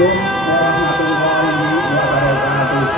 Assalamualaikum warahmatullahi wabarakatuh.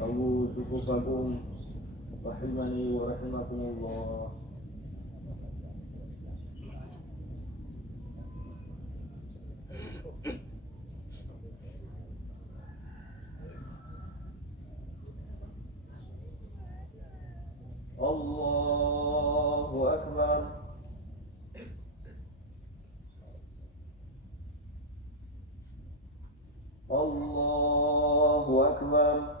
Awu sufufakum rahimani wa rahimakumullah. Allahu Akbar. Allahu Akbar.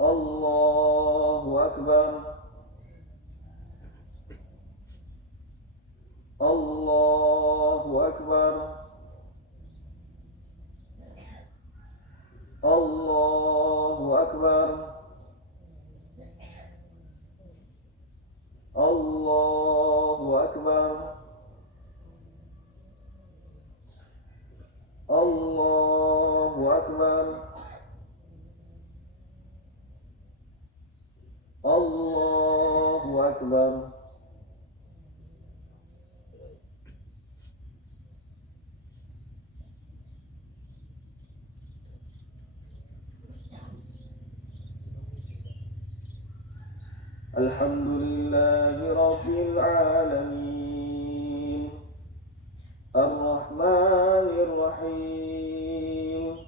Allahu Akbar. Allahu Akbar. Allahu Akbar. Allahu Akbar. Allahu Akbar. Allahu Akbar. Alhamdulillahi Rabbil Alamin, Ar-Rahmanir Rahim,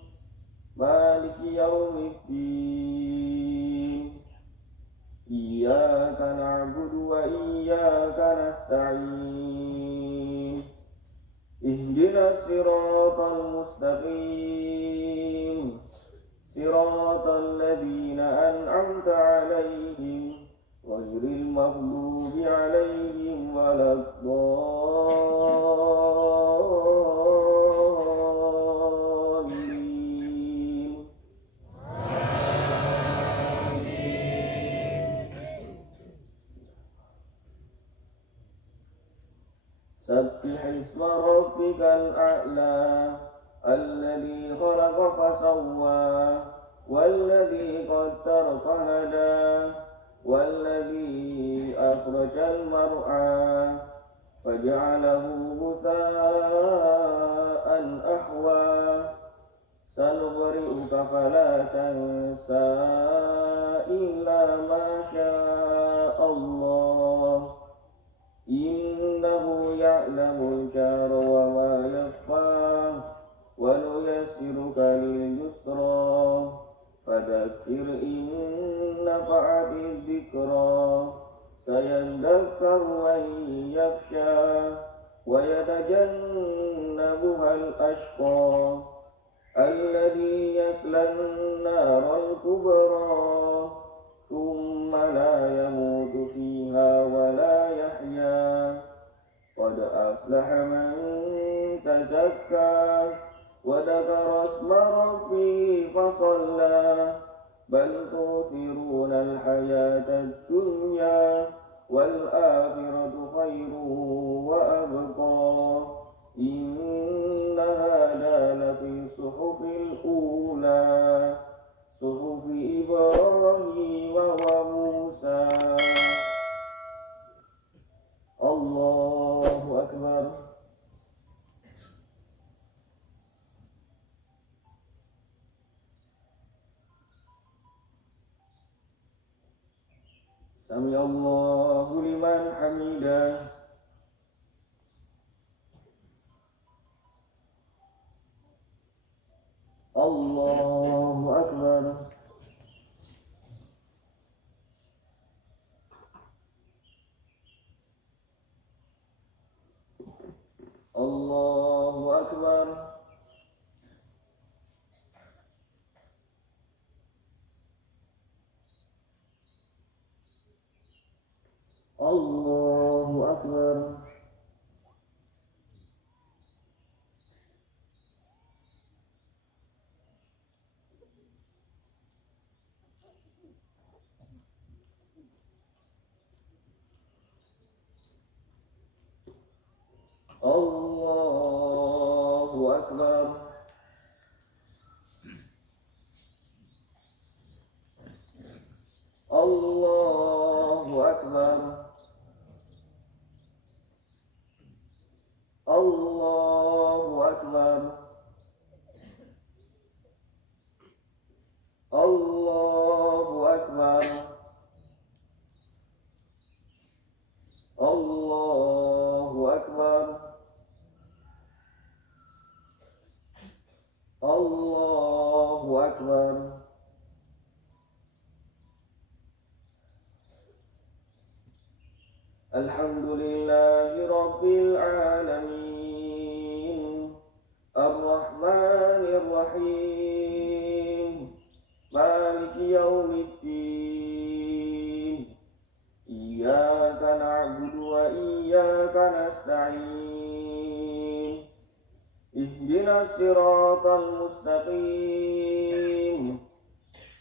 Maliki Yawmiddin. Iyyaka na'budu wa iyyaka nasta'in. Ihdinas siratal mustaqim, siratal ladzina an'amta 'alaihim ghairil maghdubi 'alaihim waladdallin. Sabbih isma rabbikal a'la, alladzi khalaqa fasawwa, walladzi qaddara fahada, والذي أخرج المرعى فجعله غثاء أحوى سنقرئك فلا تنسى إلا ما شاء الله إنه يعلم الجهر وما يخفى ونيسرك لليسرى فذكر إن نفعت الذكرى سيذكر من يخشى ويتجنبها الأشقى الذي يصلى النار الكبرى ثم لا يموت فيها ولا يحيا قد أفلح من تزكى وذكر اسم ربه فصلى بل تؤثرون الحياة الدنيا والآخرة خير وأبقى إن هذا لفي صحف الأولى صحف إبراهيم وموسى. الله أكبر. Sami Allahu liman hamidah. Allahu Akbar. Allahu Akbar. Allahu Akbar. الله أكبر. الله أكبر. الله أكبر. الله أكبر. الله أكبر. الله أكبر. الحمد لله رب العالمين الرحمن الرحيم مالك يوم الدين إياك نعبد وإياك نستعين اهدنا الصراط المستقيم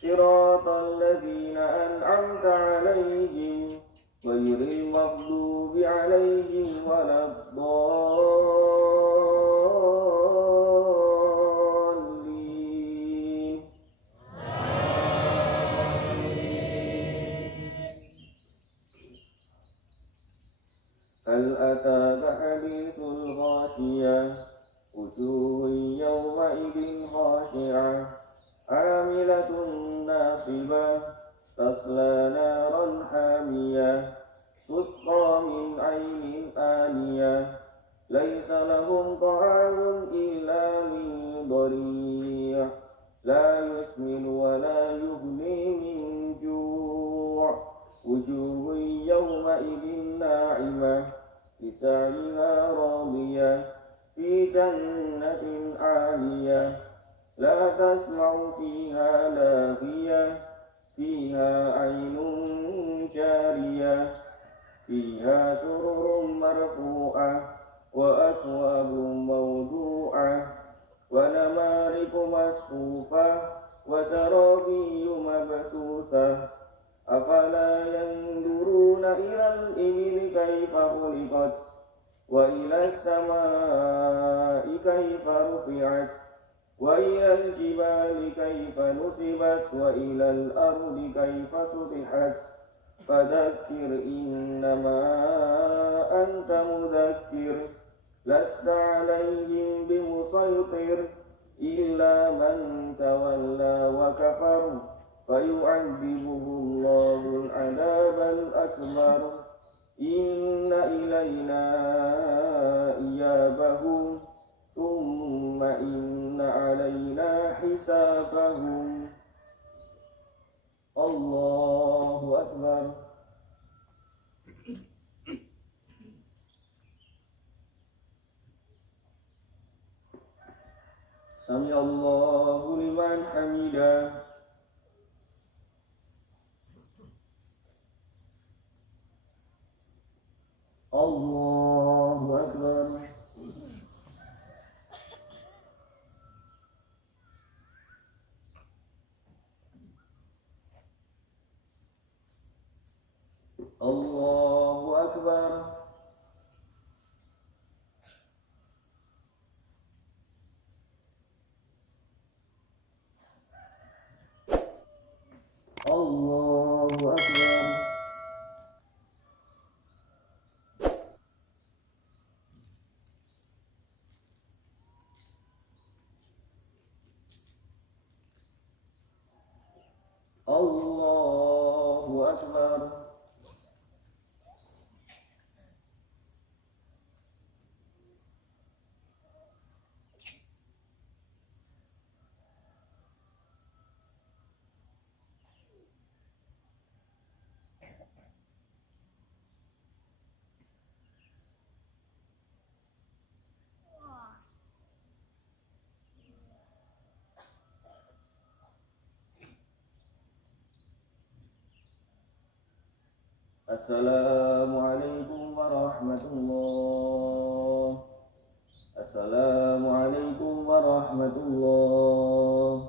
صراط الذين أنعمت عليهم غير المغضوب عليهم ولا الضالين. هل أتاك حديث الغاشية وجوه يومئذ خاشعة عاملة ناصبة تصلى نارا حامية تسقى من عين آنية ليس لهم طعام إلا من ضريع لا يسمن ولا يغني من جوع وجوه يومئذ ناعمة لسعيها راضية في جنة عالية لا تسمع فيها لاغية فيها عين جارية فيها سرر مرفوعة وأكواب موضوعة ونمارق مصفوفة وزرابي مبثوثة أفلا ينظرون إلى الإبل كيف خلقت وإلى السماء كيف رفعت وإلى الجبال كيف نصبت وإلى الأرض كيف سطحت فذكر إنما أنت مذكر لست عليهم بمسيطر إلا من تولى وكفر فيعذبه الله العذاب الأكبر إن إلينا إيابهم ثم إن علينا حسابهم. الله أكبر. سمع الله لمن حمده. الله أكبر. الله أكبر. الله أكبر. الله أكبر. Assalamualaikum warahmatullahi. Assalamualaikum warahmatullahi.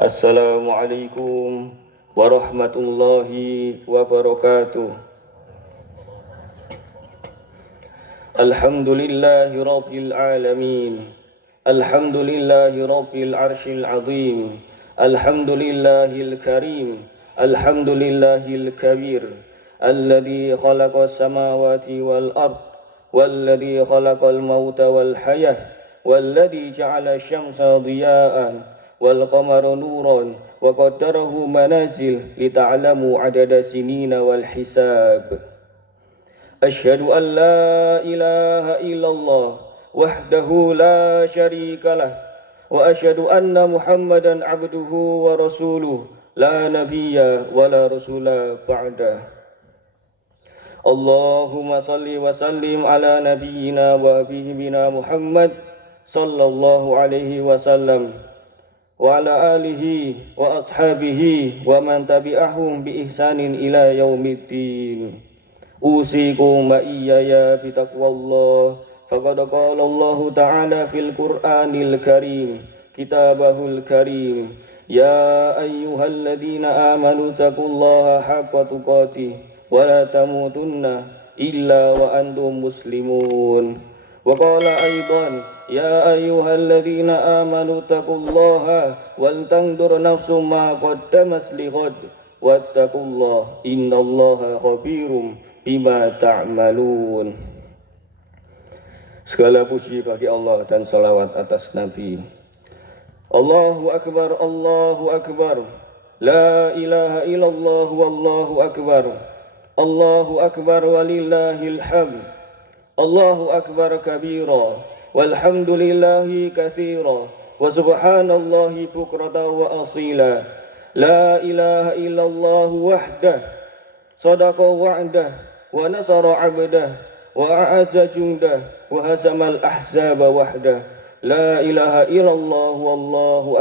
Assalamualaikum warahmatullahi wabarakatuh. Alhamdulillahi rabbil alamin. Alhamdulillahi rabbil arsyil azim. Alhamdulillahil karim. Alhamdulillahil kabir. Alladhi khalaqas samawati wal ard. Walladhi khalaqal mauta wal hayah. Walladhi ja'ala syamsa diya'an. Wal qamara nuran. Wa qaddarahu manazil. Lita'alamu adada sinina wal hisab. أشهد أن لا إله إلا الله وحده لا شريك له وأشهد أن محمدا عبده ورسوله لا نبي ولا رسول بعده اللهم صل وسلم على نبينا وحبيبنا محمد صلى الله عليه وسلم وعلى آله وأصحابه ومن تبعهم بإحسان إلى يوم الدين Usikum wa iyaya bitaqwallah faqad qala Allah ta'ala fil Qur'anil Karim kitabahul karim ya ayyuhalladzina amanu taqullaha haqqa tuqatih wa la tamutunna illa wa antum muslimun wa qala aidan ya ayyuhalladzina amanu taqullaha wal tanzur nafsum ma qaddamat lighad wattaqullah innallaha khabirum bima ta'malun. Segala puji bagi Allah dan salawat atas Nabi. Allahu Akbar, Allahu Akbar. La ilaha illallah wallahu akbar. Allahu Akbar walillahil hamd. Allahu Akbar kabira walhamdulillahi katsira wa subhanallahi bukratan wa asila. La ilaha illallah wahdah sadaqa wa'dah wa nasara 'abdah wa a'azza jundah wa hazamal ahzaba wahdah la ilaha illallah wallahu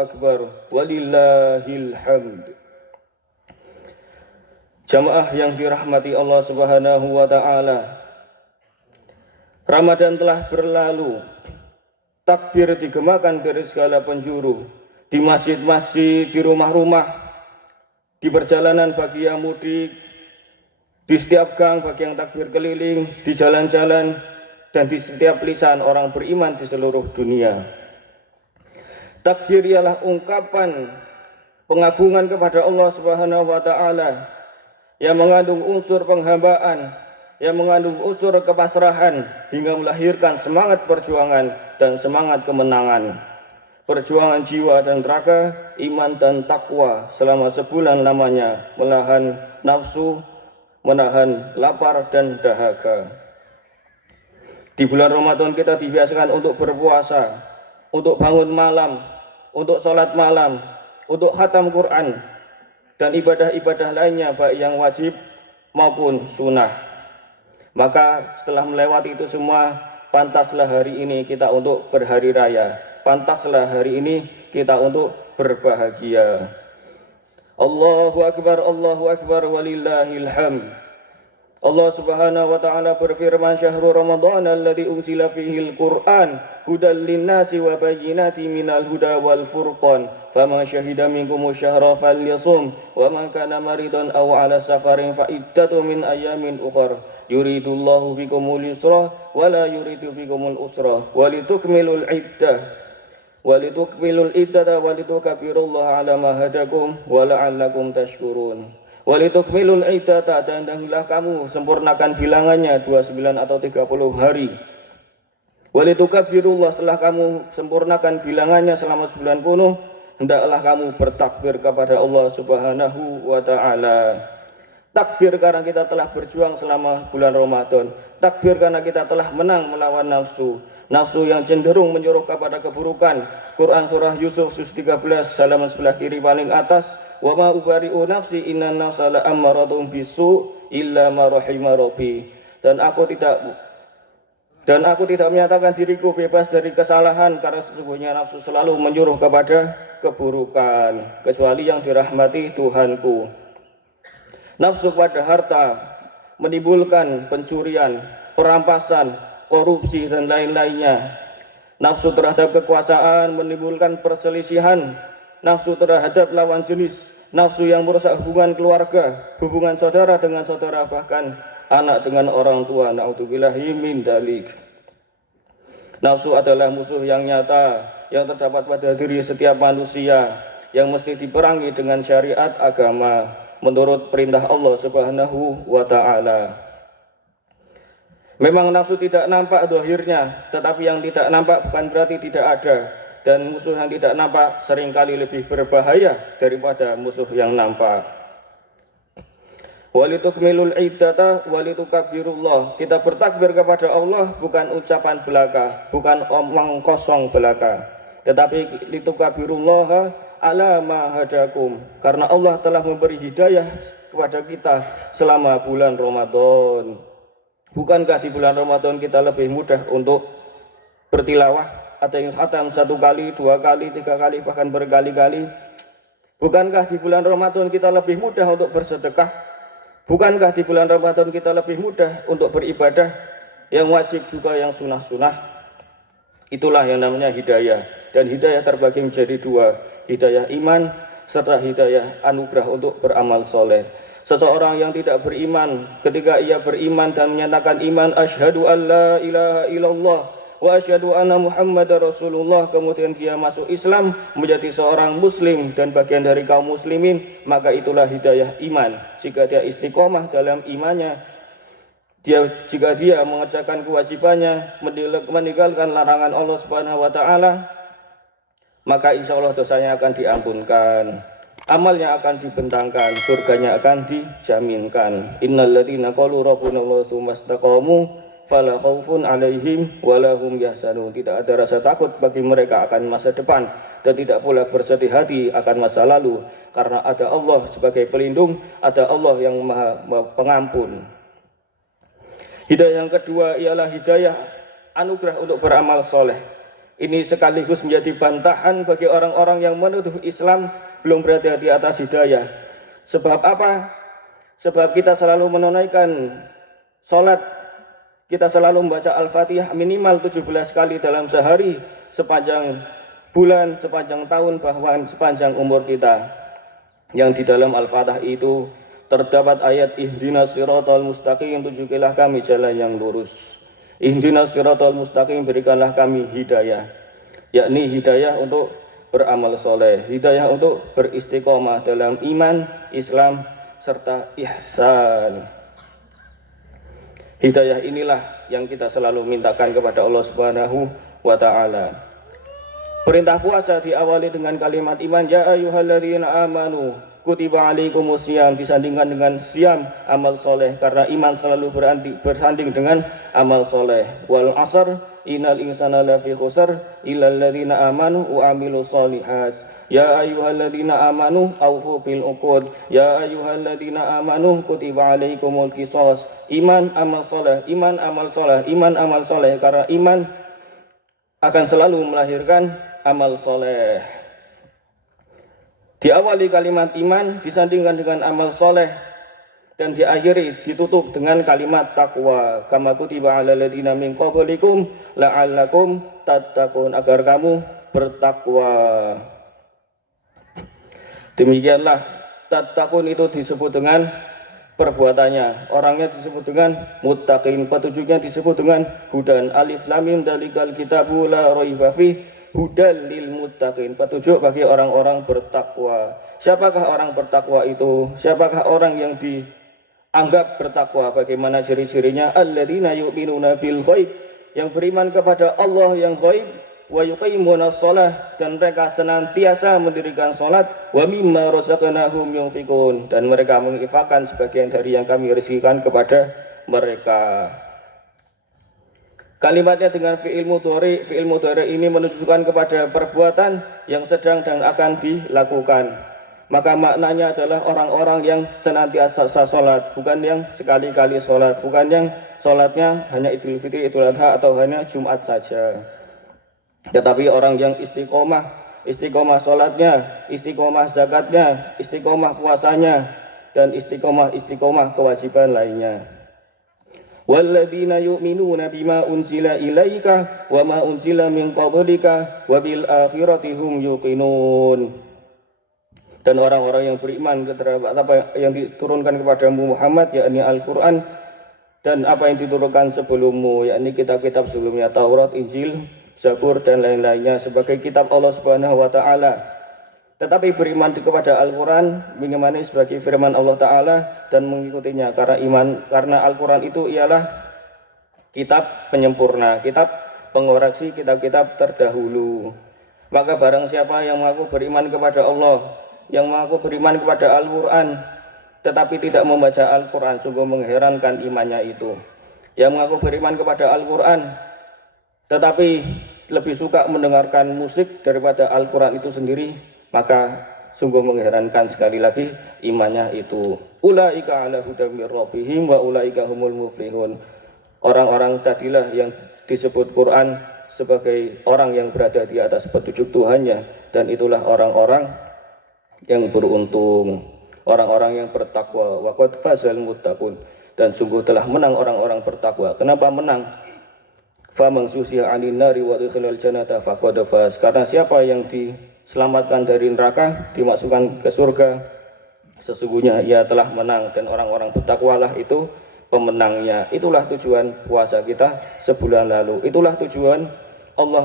akbar walillahil hamd. Jamaah yang dirahmati Allah Subhanahu wa taala, Ramadan telah berlalu, takbir digemakan dari segala penjuru, di masjid-masjid, di rumah-rumah, di perjalanan bagi yang mudik, di setiap gang bagi yang takbir keliling, di jalan-jalan, dan di setiap lisan orang beriman di seluruh dunia. Takbir ialah ungkapan pengagungan kepada Allah Subhanahu wa taala yang mengandung unsur penghambaan, yang mengandung unsur kepasrahan hingga melahirkan semangat perjuangan dan semangat kemenangan. Perjuangan jiwa dan raga, iman dan takwa selama sebulan lamanya menahan nafsu, menahan lapar dan dahaga. Di bulan Ramadan kita dibiasakan untuk berpuasa, untuk bangun malam, untuk sholat malam, untuk khatam Quran, dan ibadah-ibadah lainnya baik yang wajib maupun sunnah. Maka setelah melewati itu semua, pantaslah hari ini kita untuk berhari raya. Pantaslah hari ini kita untuk berbahagia. Allahu Akbar walillahil hamd. Allah Subhanahu wa taala berfirman, syahrul Ramadan alladzi unzila fihil Qur'an hudal linnasi wa bayyinatin minal huda wal furqan faman syahida minkumus syahra falyasum wa man kana maridan aw ala safarin fa iddatu min ayamin ukhra yuridullahu bikumul yusra wa la yuridu bikumul usra wa litukmilul iddah walitukmilul iddata walitukabbirullaha ala ma hadakum wa la'allakum tashkurun. Walitukmilul iddata, dan hendaklah kamu sempurnakan bilangannya 29 atau 30 hari. Walitukabbirullah, setelah kamu sempurnakan bilangannya selama 9 penuh, hendaklah kamu bertakbir kepada Allah Subhanahu wa taala. Takbir karena kita telah berjuang selama bulan Ramadan. Takbir karena kita telah menang melawan nafsu. Nafsu yang cenderung menyuruh kepada keburukan. Quran surah Yusuf sus 13 halaman sebelah kiri paling atas. Wa ma ubari'u nafsi innan nafsa la'ammaratun bisu illa ma rahima rabbi. Dan aku tidak menyatakan diriku bebas dari kesalahan, karena sesungguhnya nafsu selalu menyuruh kepada keburukan, kecuali yang dirahmati Tuhanku. Nafsu pada harta menimbulkan pencurian, perampasan, korupsi dan lain-lainnya. Nafsu terhadap kekuasaan menimbulkan perselisihan, nafsu terhadap lawan jenis, nafsu yang merusak hubungan keluarga, hubungan saudara dengan saudara, bahkan anak dengan orang tua. Na'udzubillahi min dzalik. Nafsu adalah musuh yang nyata yang terdapat pada diri setiap manusia, yang mesti diperangi dengan syariat agama menurut perintah Allah Subhanahu wa Ta'ala. Memang nafsu tidak nampak zahirnya, tetapi yang tidak nampak bukan berarti tidak ada, dan musuh yang tidak nampak seringkali lebih berbahaya daripada musuh yang nampak. Walitukmilul iddata walitukabbirullah. Kita bertakbir kepada Allah bukan ucapan belaka, bukan omong kosong belaka, tetapi litukabirullah ala ma hadakum, karena Allah telah memberi hidayah kepada kita selama bulan Ramadan. Bukankah di bulan Ramadan kita lebih mudah untuk bertilawah? Ada yang khatam 1 kali, 2 kali, 3 kali, bahkan berkali-kali. Bukankah di bulan Ramadan kita lebih mudah untuk bersedekah? Bukankah di bulan Ramadan kita lebih mudah untuk beribadah, yang wajib juga yang sunah-sunah? Itulah yang namanya hidayah. Dan hidayah terbagi menjadi 2, hidayah iman serta hidayah anugerah untuk beramal soleh. Seseorang yang tidak beriman, ketika ia beriman dan menyatakan iman, asyhadu an la ilaha illallah wa asyhadu anna Muhammadar Rasulullah, kemudian dia masuk Islam menjadi seorang muslim dan bagian dari kaum muslimin, maka itulah hidayah iman. Jika dia istiqomah dalam imannya, jika dia mengerjakan kewajibannya, meninggalkan larangan Allah Subhanahu wa Ta'ala, maka insya Allah dosanya akan diampunkan, amalnya akan dibentangkan, surganya akan dijaminkan. Innalladzina qalu rabbuna Allah tsumma istaqamu fala khaufun 'alaihim wala hum yahzanun. Tidak ada rasa takut bagi mereka akan masa depan, dan tidak pula bersedih hati akan masa lalu, karena ada Allah sebagai pelindung, ada Allah yang Maha Pengampun. Hidayah yang kedua ialah hidayah anugerah untuk beramal soleh. Ini sekaligus menjadi bantahan bagi orang-orang yang menuduh Islam belum berada di atas hidayah. Sebab apa? Sebab kita selalu menunaikan sholat, kita selalu membaca Al-Fatihah minimal 17 kali dalam sehari, sepanjang bulan, sepanjang tahun, bahkan sepanjang umur kita. Yang di dalam Al-Fatihah itu terdapat ayat ihdinas siratal mustaqim, tunjukilah kami jalan yang lurus. Ihdinas siratal mustaqim, berikanlah kami hidayah, yakni hidayah untuk beramal soleh, hidayah untuk beristiqomah dalam iman, Islam, serta ihsan. Hidayah inilah yang kita selalu mintakan kepada Allah Subhanahu wa Ta'ala. Perintah puasa diawali dengan kalimat iman, ya ayyuhalladzina amanu kutiba alaikumusiyam, disandingkan dengan siam, amal soleh, karena iman selalu bersanding dengan amal soleh. Wal asr innal insana lafi khusr illal ladzina amanu wa amilus solihat. Ya ayyuhalladzina amanu aufu bil uqud. Ya ayyuhalladzina amanu kutiba alaikumul qisas. Iman amal soleh, iman amal soleh, iman amal soleh, karena iman akan selalu melahirkan amal soleh. Diawali kalimat iman, disandingkan dengan amal soleh, dan diakhiri ditutup dengan kalimat takwa. Kama kutiba alal ladzina min qablikum la'allakum tattaqun, agar kamu bertakwa. Demikianlah tattaqun itu disebut dengan perbuatannya, orangnya disebut dengan muttaqin, petunjuknya disebut dengan hudan. Alif lam mim dalikal kitabu la raiba fih hudal lil muttaqin, petunjuk bagi orang-orang bertakwa. Siapakah orang bertakwa itu? Siapakah orang yang dianggap bertakwa? Bagaimana ciri-cirinya? Alladzina yu'minuna bil ghaib, yang beriman kepada Allah yang ghaib, wa yuqimunas shalah, dan mereka senantiasa mendirikan salat, wa mimma razaqnahum yunfikun, dan mereka menginfakkan sebagian dari yang kami rezekikan kepada mereka. Kalimatnya dengan fi'il mudhari. Fi'il mudhari ini menunjukkan kepada perbuatan yang sedang dan akan dilakukan. Maka maknanya adalah orang-orang yang senantiasa sholat, bukan yang sekali-kali sholat, bukan yang sholatnya hanya Idul Fitri, Idul Adha, atau hanya Jumat saja. Tetapi orang yang istiqomah, istiqomah sholatnya, istiqomah zakatnya, istiqomah puasanya, dan istiqomah kewajiban lainnya. walladzina yu'minuna bima unzila ilaika wa ma unzila min qablika wa bil akhirati hum yuqinun. Dan orang-orang yang beriman terhadap apa yang diturunkan kepadamu Muhammad, yakni Al-Quran, dan apa yang diturunkan sebelummu, yakni kitab-kitab sebelumnya, Taurat, Injil, Zabur, dan lain-lainnya sebagai kitab Allah Subhanahu wa Ta'ala. Tetapi beriman kepada Al-Quran mengimani sebagai firman Allah Ta'ala dan mengikutinya, karena Al-Quran itu ialah kitab penyempurna, kitab pengoreksi kitab-kitab terdahulu. Maka barang siapa yang mengaku beriman kepada Allah, yang mengaku beriman kepada Al-Quran, tetapi tidak membaca Al-Quran, sungguh mengherankan imannya itu. Yang mengaku beriman kepada Al-Quran, tetapi lebih suka mendengarkan musik daripada Al-Quran itu sendiri, maka sungguh mengherankan sekali lagi imannya itu. Ulaika ala hudam mir rabbihim wa ulaika humul muflihun. Orang-orang tadilah yang disebut Quran sebagai orang yang berada di atas petunjuk Tuhannya, dan itulah orang-orang yang beruntung, orang-orang yang bertakwa. Wa qad fazal muttaqun, dan sungguh telah menang orang-orang bertakwa. Kenapa menang? Faman susiya 'anil nari wa udkhilal jannata faqad faz. Karena siapa yang diselamatkan dari neraka, dimasukkan ke surga, sesungguhnya ia telah menang, dan orang-orang bertakwalah itu pemenangnya. Itulah tujuan puasa kita sebulan lalu. Itulah tujuan Allah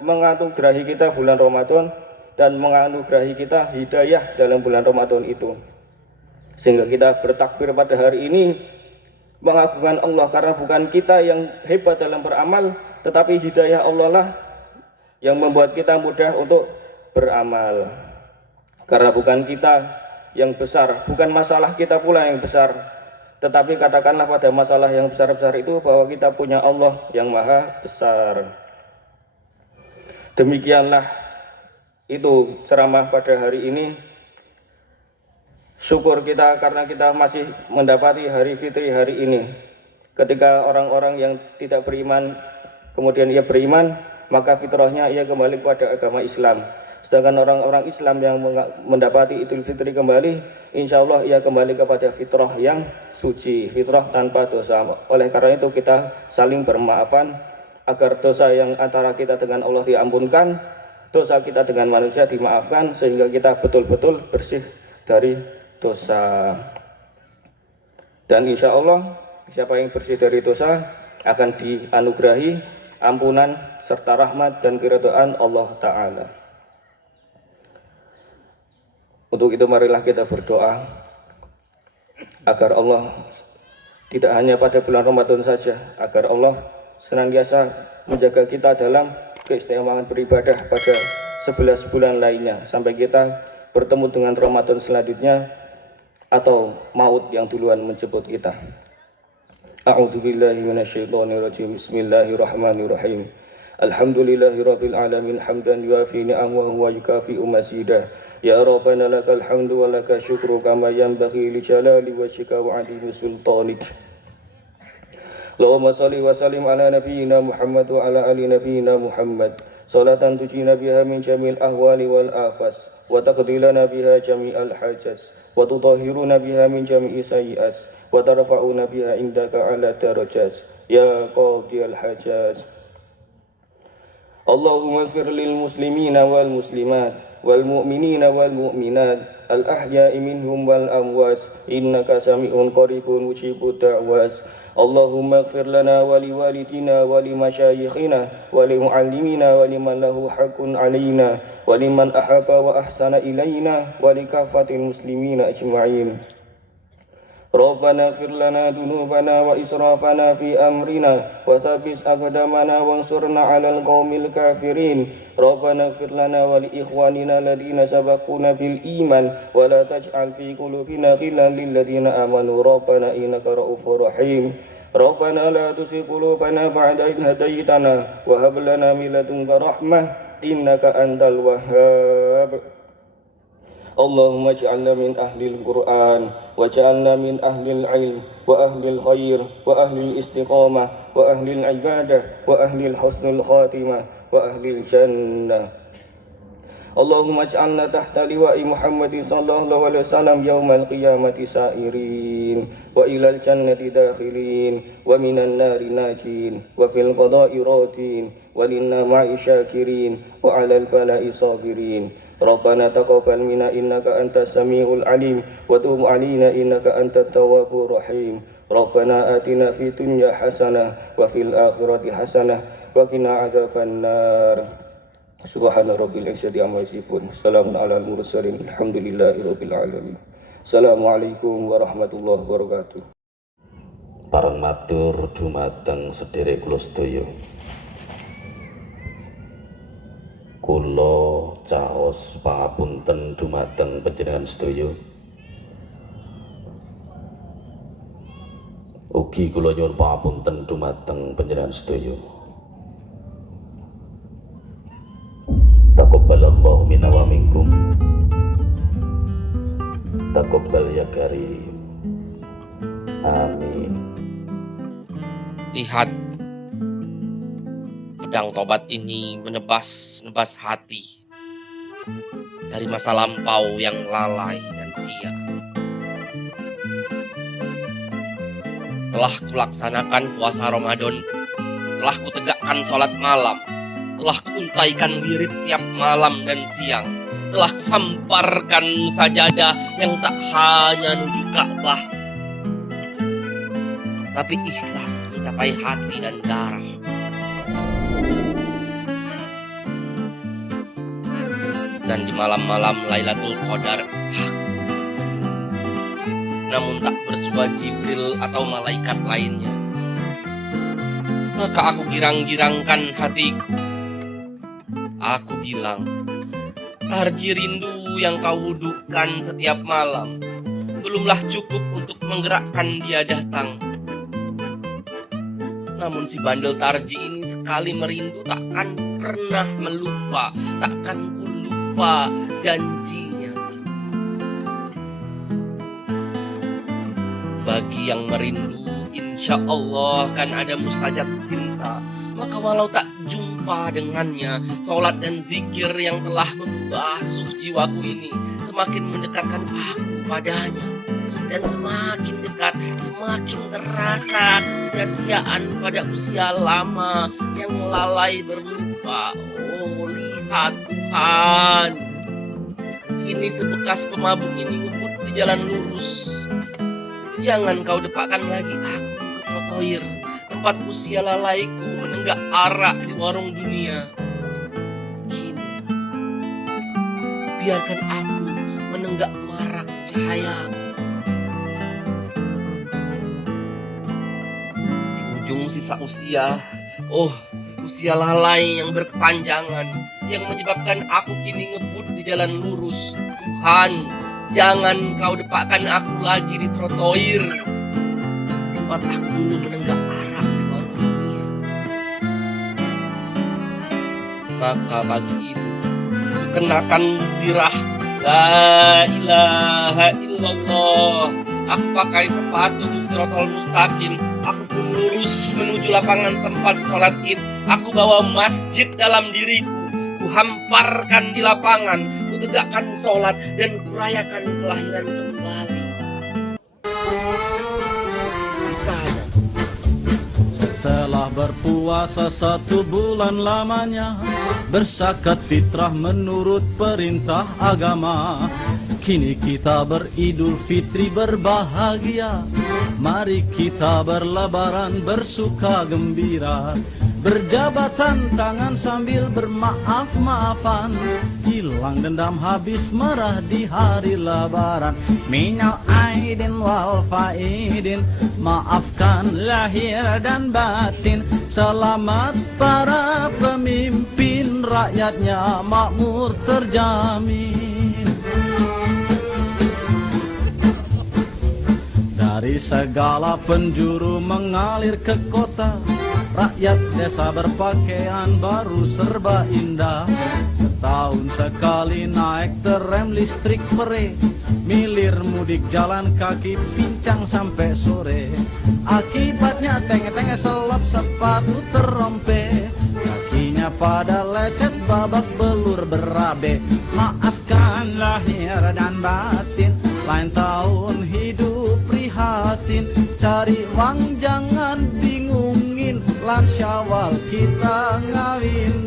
menganugerahi kita bulan Ramadan dan menganugerahi kita hidayah dalam bulan Ramadan itu, sehingga kita bertakbir pada hari ini mengagungkan Allah, karena bukan kita yang hebat dalam beramal, tetapi hidayah Allah lah yang membuat kita mudah untuk beramal. Karena bukan kita yang besar, bukan masalah kita pula yang besar, tetapi katakanlah pada masalah yang besar-besar itu bahwa kita punya Allah yang maha besar. Demikianlah itu ceramah pada hari ini. Syukur kita karena kita masih mendapati hari fitri hari ini. Ketika orang-orang yang tidak beriman kemudian ia beriman, maka fitrahnya ia kembali kepada agama Islam. Sedangkan orang-orang Islam yang mendapati Idul Fitri kembali, insya Allah ia kembali kepada fitrah yang suci, fitrah tanpa dosa. Oleh karena itu kita saling bermaafan agar dosa yang antara kita dengan Allah diampunkan, dosa kita dengan manusia dimaafkan, sehingga kita betul-betul bersih dari dosa. Dan insya Allah siapa yang bersih dari dosa akan dianugerahi ampunan serta rahmat dan keridhaan Allah Ta'ala. Untuk itu marilah kita berdoa agar Allah tidak hanya pada bulan Ramadan saja, agar Allah senantiasa menjaga kita dalam keistimewaan beribadah pada 11 bulan lainnya, sampai kita bertemu dengan Ramadan selanjutnya atau maut yang duluan menjemput kita. A'udzubillahi minasyaitonirrajim. Bismillahirrahmanirrahim. Alhamdulillahirabbil alamin hamdan yuafi ni'amahu wa yukafi'u mazidah. Ya Rabbana lakal hamdu wa lakal syukru kama yanbaghi li jalali wajhika wa 'azimi sultanik. Allahumma shalli wa sallim ala nabiyyina Muhammad wa ala ali nabiyyina Muhammad. Salatan tujina biha min jamil ahwali wal afas wa taqdilana biha jami'al hajas wa tutahhiruna biha min jami'i sayyi'at wa tarfa'una biha indaka ala darajat ya qadiyal hajat. Allahumma ighfir lil muslimina wal muslimat wal mu'minina wal mu'minat al ahya'i minhum wal amwas innaka sami'un qaribun mujibud da'was. Allahumma ighfir lana wa li walidina wa li masyayikhina wa li muallimina wa liman lahu haqqun alaina wa liman ahabba wa ahsana ilaina wa li kafatil muslimina ajma'in. Rabbana ighfir lana dhunubana wa israfana fi amrina wa thabbit aqdamana wansurna 'alal qaumil kafirin. Rabbana ighfir lana wa li ikhwanina alladhina sabaquna bil iman wa la taj'al fi qulubina ghillan lil ladzina amanu rabbana innaka ra'ufur rahim. Rabbana la tuzigh qulubana ba'da idh hadaytana wa hab lana min ladunka rahmah innaka antal wahhab. Allahumma ij'alna min ahlil Qur'an waj'alna min ahlil ilm wa ahlil khair wa ahlil istiqamah wa ahlil ibadah wa ahlil husnul khatimah wa ahlil jannah. اللهم اجعلنا تحت لواء محمد صلى الله عليه وسلم يوم القيامة سائرين وإلى الجنة داخلين ومن النار ناجين وفي القضاء راضين وللنعماء شاكرين وعلى البلاء صابرين. ربنا تقبل منا إنك أنت السميع العليم وتب علينا إنك أنت التواب الرحيم. ربنا آتنا في الدنيا حسنة وفي الآخرة حسنة وقنا عذاب النار. Subhana rabbil izzati amma yasifun. Salamun alal mursalin. Alhamdulillahi rabbil alamin. Assalamualaikum warahmatullahi wabarakatuh. Parang matur dumateng sederek kula sedaya. Kula caos pangapunten dumateng panjenengan sedaya. Ugi kula nyuwun pangapunten dumateng panjenengan sedaya. Taqabbalallahu minna wa minkum. Taqabbal ya karim. Amin. Lihat, pedang tobat ini menebas hati dari masa lampau yang lalai dan sia. Telah kulaksanakan puasa Ramadan, telah kutegakkan sholat malam, telah kuuntaikan wirid tiap malam dan siang, telah kuhamparkan sajadah yang tak hanya menuju Ka'bah, tapi ikhlas mencapai hati dan darah. Dan di malam-malam Lailatul Qadar, namun tak bersua Jibril atau malaikat lainnya, maka aku girang-girangkan hatiku. Aku bilang, tarji rindu yang kau hudukkan setiap malam belumlah cukup untuk menggerakkan dia datang. Namun si bandel tarji ini sekali merindu takkan pernah melupa, takkan ku lupa janjinya. Bagi yang merindu, insya Allah kan ada mustajab cinta. Maka walau tak jumpa dengannya, sholat dan zikir yang telah membasuh jiwaku ini semakin mendekatkan aku padanya. Dan semakin dekat, semakin terasa kesia-siaan pada usia lama yang lalai berlupa. Oh, lihat Tuhan, kini sebekas pemabuk ini ngebut di jalan lurus. Jangan kau depakkan lagi aku ke trotoir, tempat usia lalaiku menenggak arak di warung dunia. Kini, biarkan aku menenggak marak cahaya. Di ujung sisa usia, usia lalai yang berkepanjangan, yang menyebabkan aku kini ngebut di jalan lurus. Tuhan, jangan kau depakkan aku lagi di trotoir, tempat aku dulu menenggak arak di warung dunia. Maka pagi itu kenakan zirah La ilaha illallah. Aku pakai sepatu Siratal Mustaqim. Aku pun lurus menuju lapangan tempat sholat id. Aku bawa masjid dalam diriku. Kuhamparkan di lapangan. Kutegakkan sholat dan kurayakan kelahiran kembali. Di sana. Setelah berpuasa 1 bulan lamanya, berzakat fitrah menurut perintah agama. Kini kita beridul fitri berbahagia. Mari kita berlebaran bersuka gembira. Berjabatan tangan sambil bermaaf-maafan. Hilang dendam habis merah di hari lebaran. Minal aidin wal faidin. Maafkan lahir dan batin. Selamat para pemimpin, rakyatnya makmur terjamin. Dari segala penjuru mengalir ke kota. Rakyat desa berpakaian baru serba indah. Setahun sekali naik terem listrik pere. Milir mudik jalan kaki pincang sampai sore. Akibatnya tenge-tenge selap sepatu terompe. Kakinya pada lecet babak belur berabe. Maafkan lahir dan batin, lain tahun hidup prihatin. Cari uang jangan bingungin, lan Syawal kita ngawinin.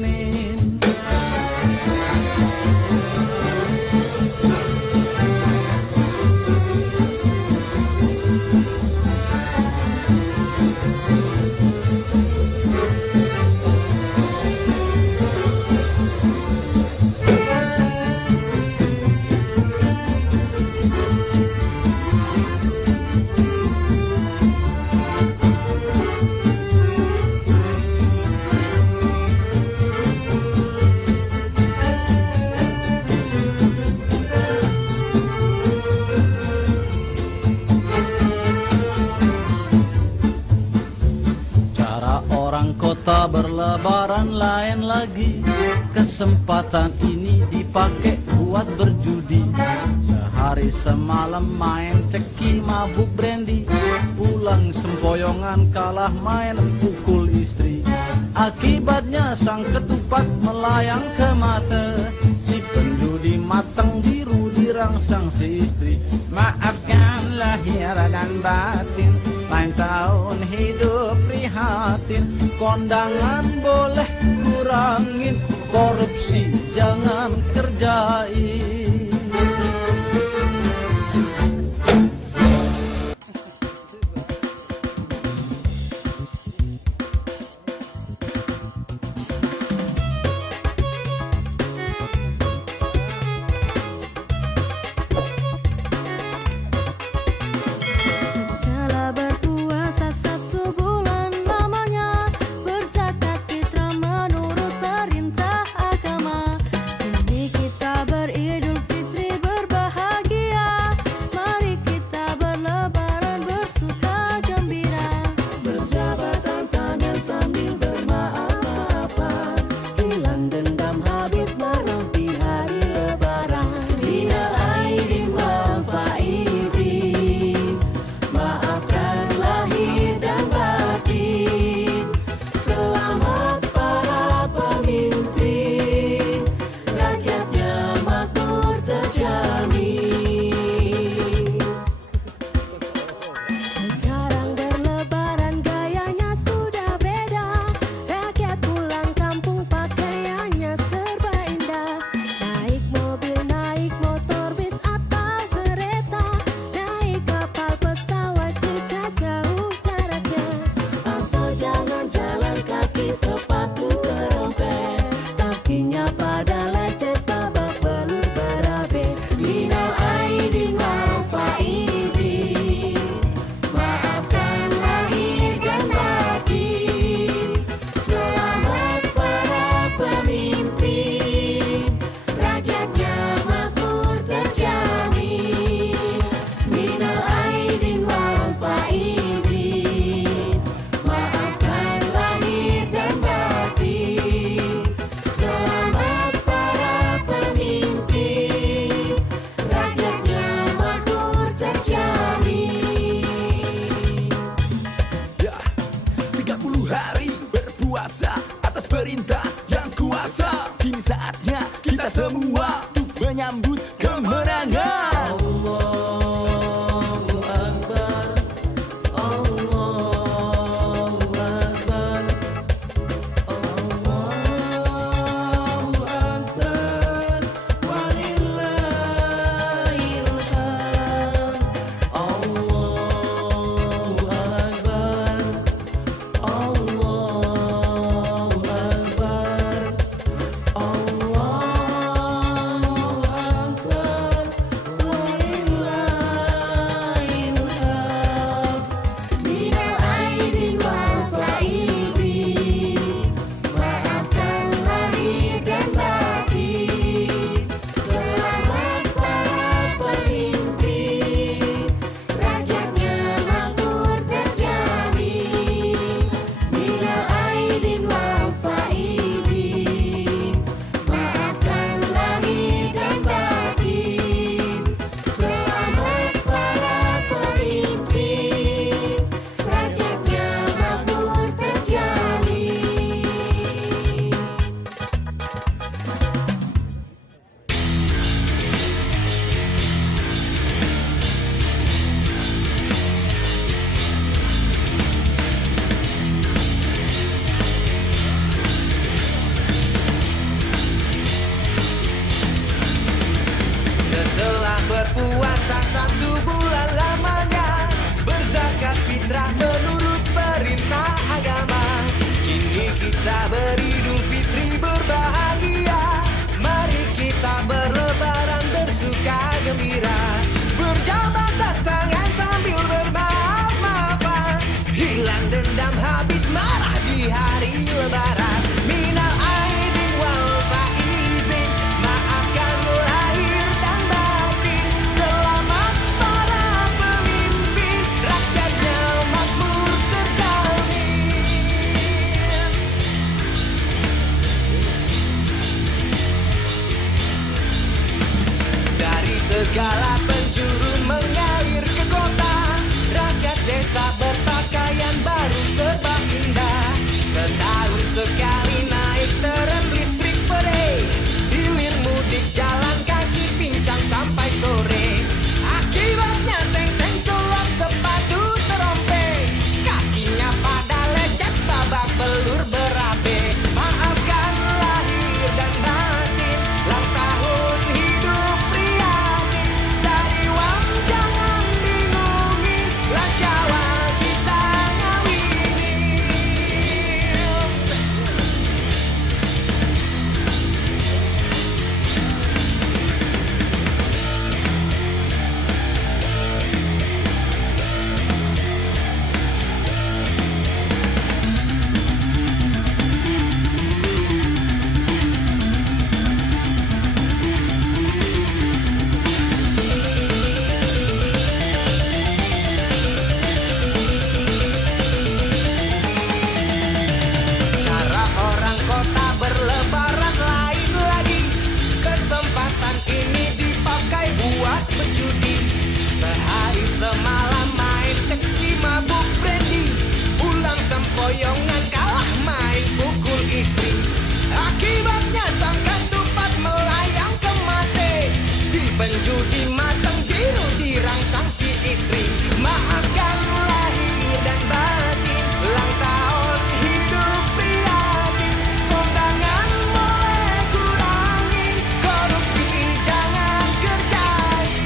Kota berlebaran lain lagi, kesempatan ini dipakai buat berjudi. Sehari semalam main ceki mabuk brandy, pulang sempoyongan kalah main pukul istri. Akibatnya sang ketupat melayang ke mata, si penjudi matang biru dirangsang si istri. Maafkan lahir dan batin, lain tahun hidup prihatin. Kondangan boleh kurangin, korupsi jangan kerjain. Setelah berpuasa 1 bulan lamanya, berzakat fitrah menurut perintah agama. Kini kita beridul fitri berbahagia, mari kita berlebaran bersuka gembira. Berjabatan tangan sambil bermaaf-maafan, hilang dendam habis marah di hari lebaran. Minal aidin wal faizin, maafkan lahir dan batin. Selamat para pemimpin, rakyatnya makmur terjamin. Sekarang berlebaran gayanya sudah beda, rakyat pulang kampung pakaiannya serba indah. Naik mobil, naik motor, bis atau kereta, naik kapal, pesawat jika jauh jaraknya. Asal jangan jalan kaki, sepatu kerompet, kakinya pada lecet, babak belur berabe. Minal aidin wal faizin, maafkan lahir dan batin. Selamat para pemimpin, rakyatnya makmur terjamin. Minal aidin wal faizin, maafkan lahir dan batin. Selamat para pemimpin, rakyatnya makmur terjamin. Ya, 30 hari berpuasa atas perintah yang kuasa. Kini saatnya kita semua untuk menyambut kemenangan. Allahu Akbar, Allahu Akbar, Allahu Akbar, walillahil hamd. Allahu Akbar, Allahu Akbar, Allahu Akbar, dendam habis marah di hari lebaran. Minal aidin wal faizin, maafkan lahir dan batin. Selamat para pemimpin, rakyatnya makmur terjamin. Dari segala penjuru mengalir ke kota, rakyat desa berpakaian baru serba indah. Setahun sekali naik terem listrik parade, hilir mudik jalan kaki pincang sampai sore. Akibatnya teng-teng sulap sepatu terompeng, kakinya pada lecet babak belur berabe. Maafkan lahir dan batin, ulang tahun hidup prihatin. Cari uang jangan bingungin, lah syawal kita ngawinin. Cara orang kota berlebaran lain lagi. Kesempatan ini dipakai buat berjudi. Sehari semalam main ceki mabuk brandy, pulang sempoyongan kalah main pukul istri. Akibatnya sang ketupat melayang ke mate, si penjudi matang biru dirangsang si istri. Maafkan lahir dan batin, ulang tahun hidup prihatin. Kondangan boleh kurangin, korupsi jangan kerjain.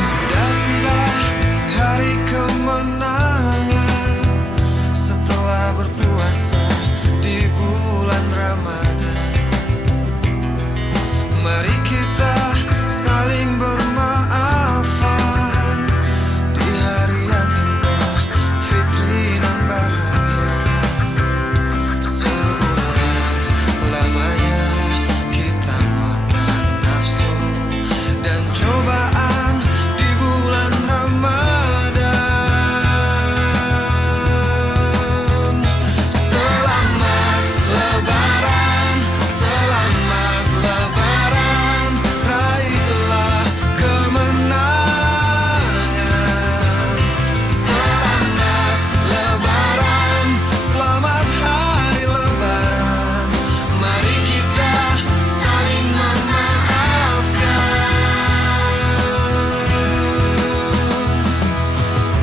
Sudah tiba hari kemenangan, setelah berpuasa di bulan Ramadan. Mari kita saling bermaafan di hari yang indah, fitri dan bahagia. Sebulan lamanya kita menahan nafsu dan cobaan di bulan Ramadan. Selamat Lebaran, selamat Lebaran, raihlah kemenangan. Selamat Lebaran, selamat hari Lebaran. Mari kita saling memaafkan.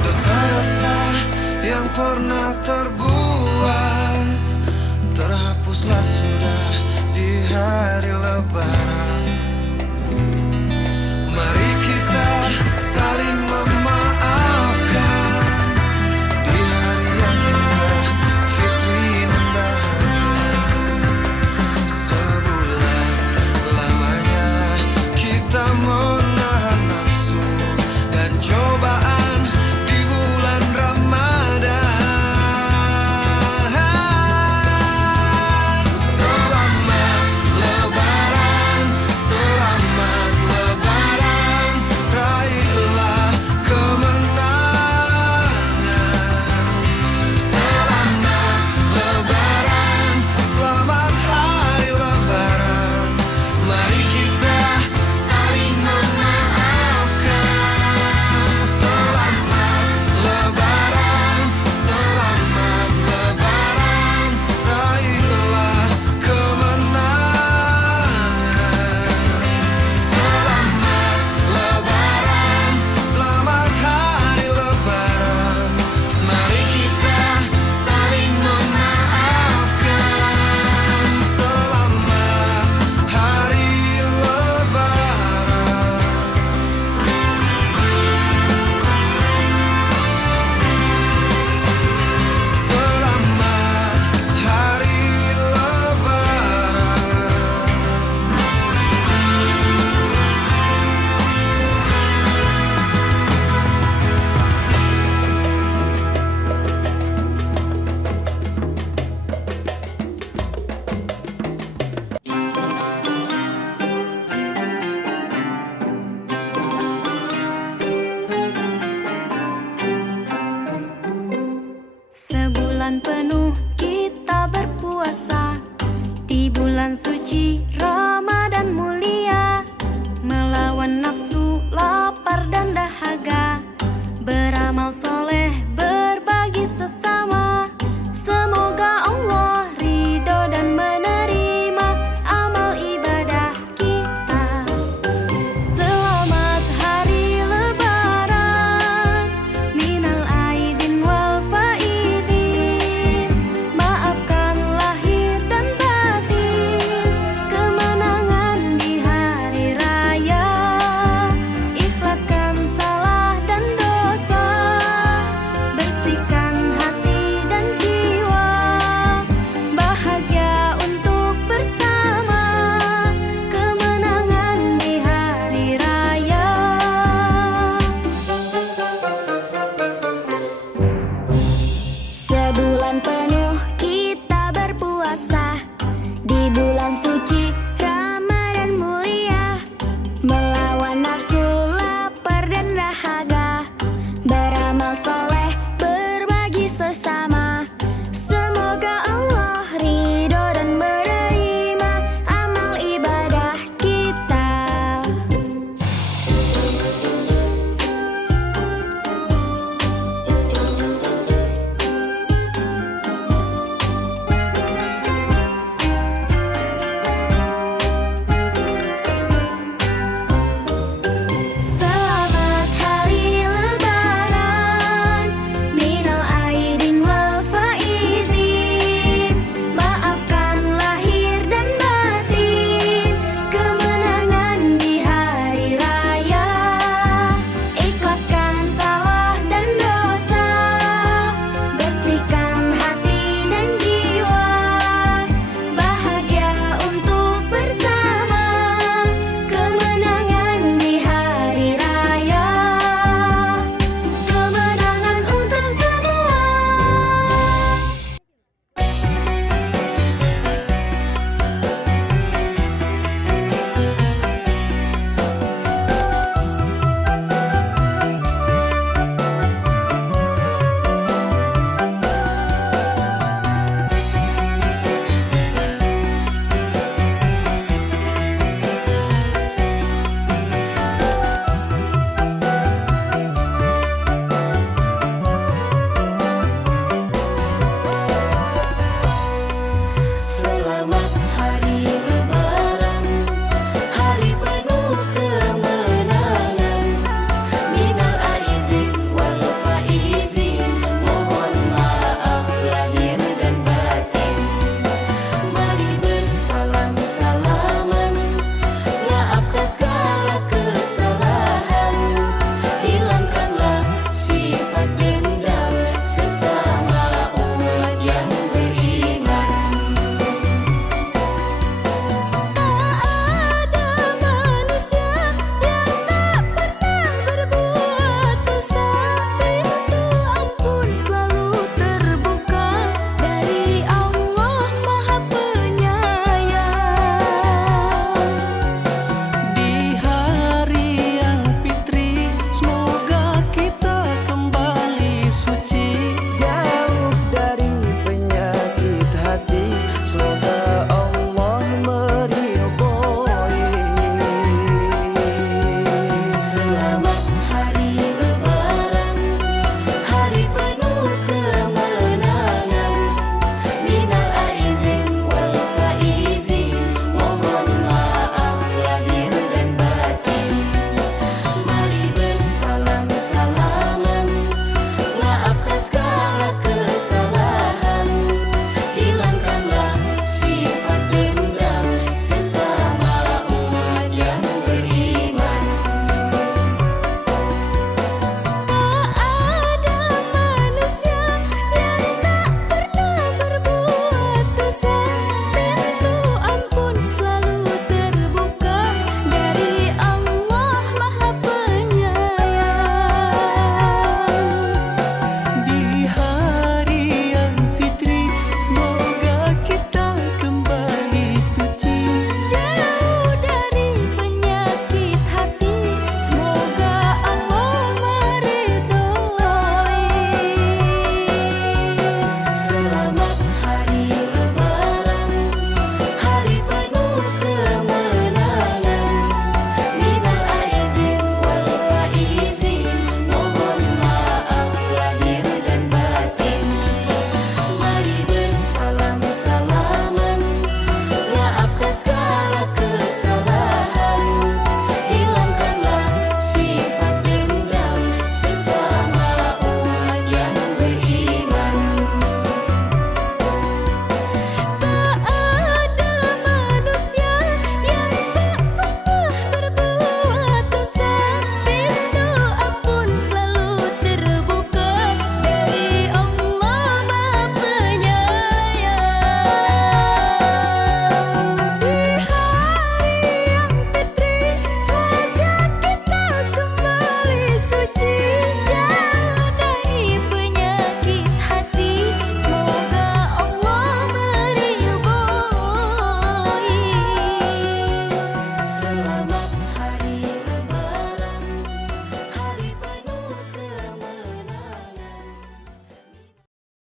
Dosa-dosa yang pernah terbuat terhapuslah sudah di hari Lebaran. Mari kita saling memaafkan di hari yang indah, fitri dan bahagia. Sebulan lamanya kita menahan nafsu dan cobaan di bulan Ramadan. Selamat Lebaran, bulan penuh kita berpuasa, di bulan suci Ramadan mulia, melawan nafsu, lapar dan dahaga, beramal soleh